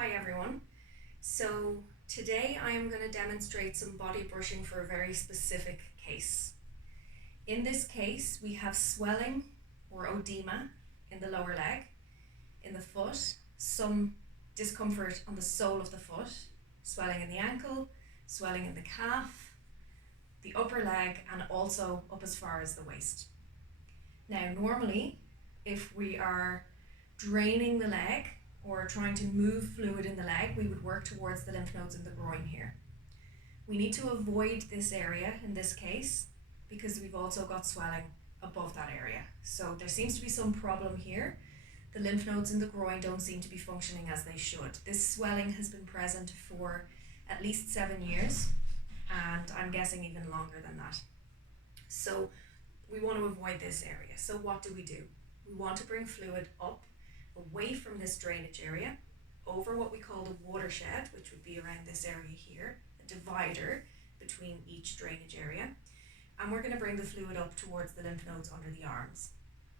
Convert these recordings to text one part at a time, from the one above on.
Hi everyone. So today I am going to demonstrate some body brushing for a very specific case. In this case we have swelling or oedema in the lower leg, in the foot, some discomfort on the sole of the foot, swelling in the ankle, swelling in the calf, the upper leg, and also up as far as the waist. Now normally if we are draining the leg or trying to move fluid in the leg, we would work towards the lymph nodes in the groin here. We need to avoid this area in this case because we've also got swelling above that area. So there seems to be some problem here. The lymph nodes in the groin don't seem to be functioning as they should. This swelling has been present for at least 7 years, and I'm guessing even longer than that. So we want to avoid this area. So what do? We want to bring fluid up away from this drainage area, over what we call the watershed, which would be around this area here, a divider between each drainage area, and we're going to bring the fluid up towards the lymph nodes under the arms.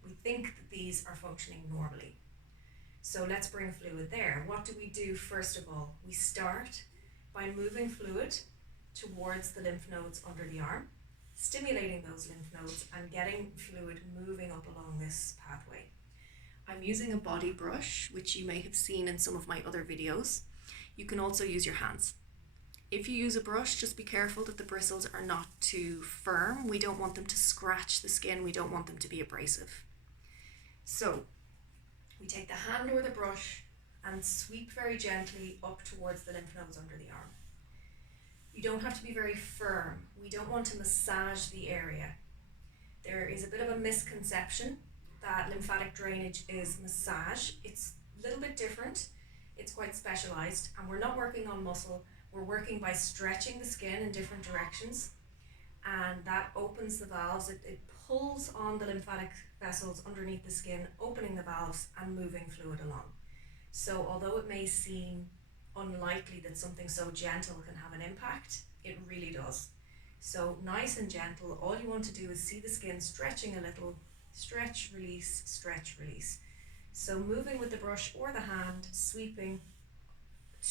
We think that these are functioning normally. So let's bring fluid there. What do we do first of all? We start by moving fluid towards the lymph nodes under the arm, stimulating those lymph nodes and getting fluid moving up along this pathway. I'm using a body brush, which you may have seen in some of my other videos. You can also use your hands. If you use a brush, just be careful that the bristles are not too firm. We don't want them to scratch the skin. We don't want them to be abrasive. So we take the hand or the brush and sweep very gently up towards the lymph nodes under the arm. You don't have to be very firm. We don't want to massage the area. There is a bit of a misconception that lymphatic drainage is massage. It's a little bit different. It's quite specialized, and we're not working on muscle. We're working by stretching the skin in different directions, and that opens the valves. It pulls on the lymphatic vessels underneath the skin, opening the valves and moving fluid along. So although it may seem unlikely that something so gentle can have an impact, it really does. So nice and gentle. All you want to do is see the skin stretching a little. Stretch, release, stretch, release. So moving with the brush or the hand, sweeping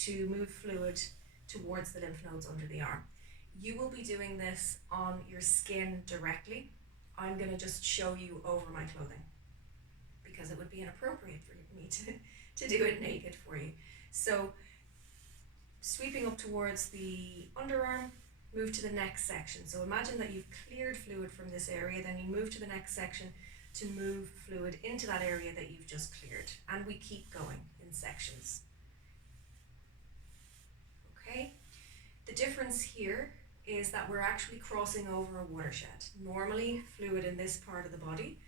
to move fluid towards the lymph nodes under the arm. You will be doing this on your skin directly. I'm going to just show you over my clothing because it would be inappropriate for me to do it naked for you. So sweeping up towards the underarm, move to the next section. So imagine that you've cleared fluid from this area, then you move to the next section to move fluid into that area that you've just cleared. And we keep going in sections. Okay? The difference here is that we're actually crossing over a watershed. Normally, fluid in this part of the body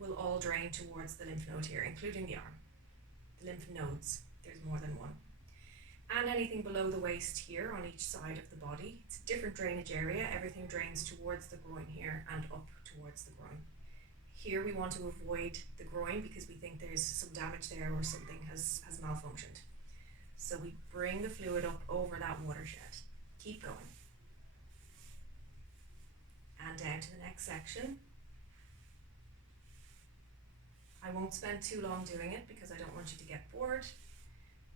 will all drain towards the lymph node here, including the arm. The lymph nodes, there's more than one. And anything below the waist here on each side of the body. It's a different drainage area. Everything drains towards the groin here and up towards the groin. Here we want to avoid the groin because we think there's some damage there or something has malfunctioned. So we bring the fluid up over that watershed. Keep going. And down to the next section. I won't spend too long doing it because I don't want you to get bored,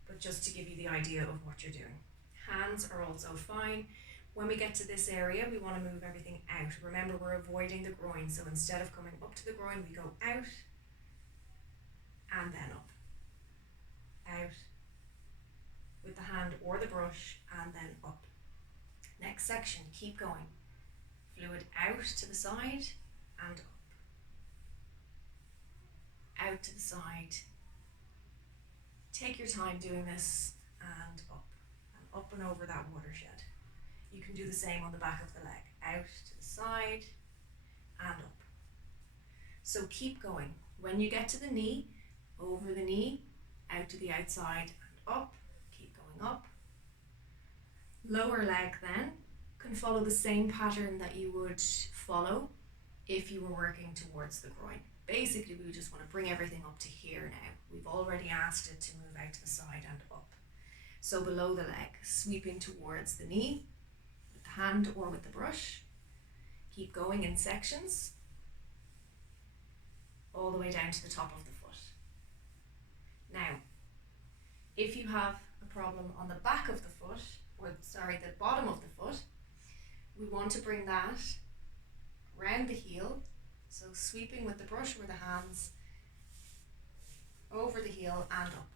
but just to give you the idea of what you're doing. Hands are also fine. When we get to this area, we want to move everything out. Remember, we're avoiding the groin, so instead of coming up to the groin, we go out and then up. Out with the hand or the brush and then up. Next section, keep going. Fluid out to the side and up. Out to the side. Take your time doing this and up and over that watershed. You can do the same on the back of the leg. Out to the side and up. So keep going. When you get to the knee, over the knee, out to the outside and up. Keep going up. Lower leg then can follow the same pattern that you would follow if you were working towards the groin. Basically, we just want to bring everything up to here now. We've already asked it to move out to the side and up. So below the leg, sweeping towards the knee with the hand or with the brush. Keep going in sections, all the way down to the top of the foot. Now, if you have a problem on the back of the foot, or sorry, the bottom of the foot, we want to bring that around the heel, so sweeping with the brush or the hands over the heel and up.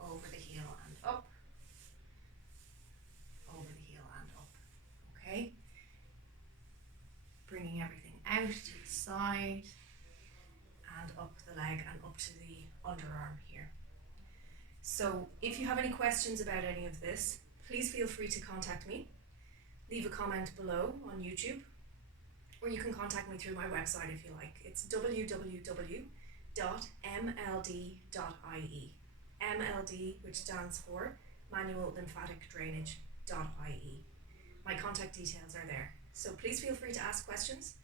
Over the heel and up. Over the heel and up. Okay? Bringing everything out to the side and up the leg and up to the underarm here. So if you have any questions about any of this, please feel free to contact me. Leave a comment below on YouTube, or you can contact me through my website if you like. It's www.mld.ie. MLD, which stands for Manual Lymphatic Drainage.ie. My contact details are there. So please feel free to ask questions.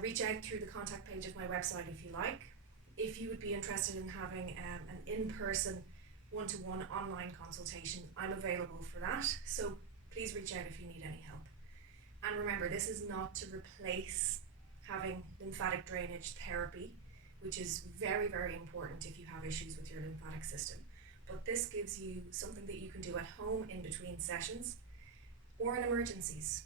Reach out through the contact page of my website if you like. If you would be interested in having an in-person one-to-one online consultation, I'm available for that. So please reach out if you need any help. And remember, this is not to replace having lymphatic drainage therapy, which is very, very important if you have issues with your lymphatic system. But this gives you something that you can do at home in between sessions or in emergencies.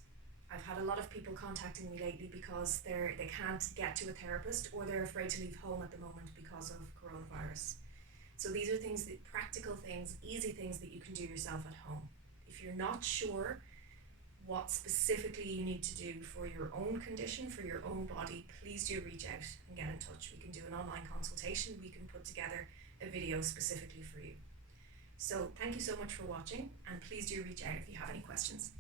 I've had a lot of people contacting me lately because they can't get to a therapist, or they're afraid to leave home at the moment because of coronavirus. So these are things, that practical things, easy things that you can do yourself at home. If you're not sure what specifically you need to do for your own condition, for your own body, please do reach out and get in touch. We can do an online consultation. We can put together a video specifically for you. So thank you so much for watching, and please do reach out if you have any questions.